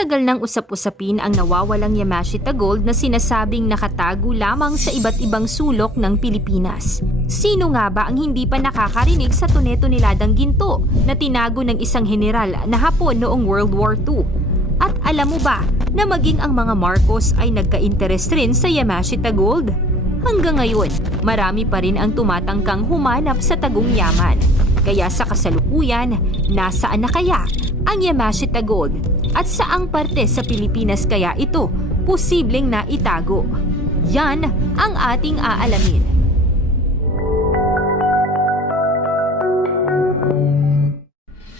Matagal nang usap-usapin ang nawawalang Yamashita Gold na sinasabing nakatago lamang sa iba't ibang sulok ng Pilipinas. Sino nga ba ang hindi pa nakakarinig sa tune-tuneladang ginto na tinago ng isang general na Hapon noong World War II? At alam mo ba na maging ang mga Marcos ay nagka-interest rin sa Yamashita Gold? Hanggang ngayon, marami pa rin ang tumatangkang humanap sa tagong yaman. Kaya sa kasalukuyan, nasaan na kaya ang Yamashita Gold? At saang parte sa Pilipinas kaya ito posibleng naitago? Yan ang ating aalamin.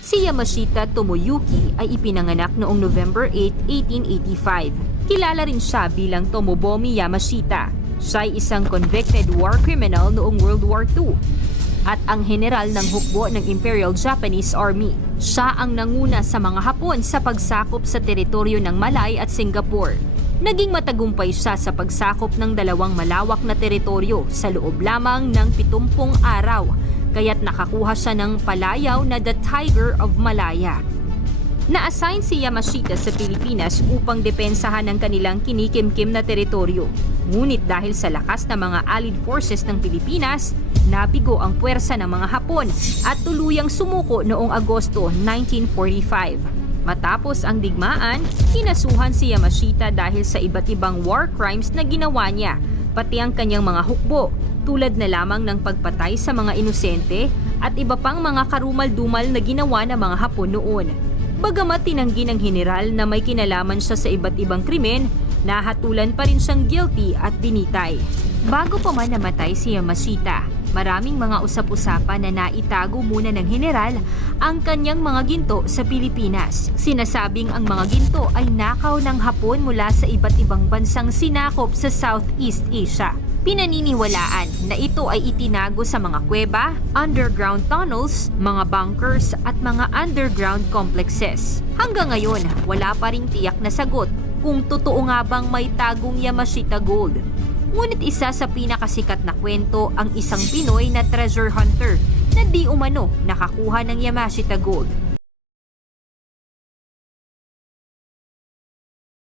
Si Yamashita Tomoyuki ay ipinanganak noong November 8, 1885. Kilala rin siya bilang Tomobomi Yamashita. Siya ay isang convicted war criminal noong World War II at ang general ng hukbo ng Imperial Japanese Army. Siya ang nanguna sa mga Hapon sa pagsakop sa teritoryo ng Malay at Singapore. Naging matagumpay siya sa pagsakop ng dalawang malawak na teritoryo sa loob lamang ng 70 araw, kaya't nakakuha siya ng palayaw na The Tiger of Malaya. Na-assign si Yamashita sa Pilipinas upang depensahan ang kanilang kinikimkim na teritoryo. Ngunit dahil sa lakas ng mga Allied forces ng Pilipinas, nabigo ang puwersa ng mga Hapon at tuluyang sumuko noong Agosto 1945. Matapos ang digmaan, kinasuhan si Yamashita dahil sa iba't ibang war crimes na ginawa niya, pati ang kanyang mga hukbo, tulad na lamang ng pagpatay sa mga inosente at iba pang mga karumal-dumal na ginawa ng mga Hapon noon. Bagamat tinanggi ng general na may kinalaman siya sa iba't ibang krimen, nahatulan pa rin siyang guilty at binitay. Bago pa man namatay si Yamashita, maraming mga usap-usapan na naitago muna ng general ang kanyang mga ginto sa Pilipinas. Sinasabing ang mga ginto ay nakaw ng Hapon mula sa iba't ibang bansang sinakop sa Southeast Asia. Pinaniniwalaan na ito ay itinago sa mga kuweba, underground tunnels, mga bunkers at mga underground complexes. Hanggang ngayon, wala pa ring tiyak na sagot kung totoo nga bang may tagong Yamashita Gold. Ngunit isa sa pinakasikat na kwento ang isang Pinoy na treasure hunter na di umano nakakuha ng Yamashita Gold.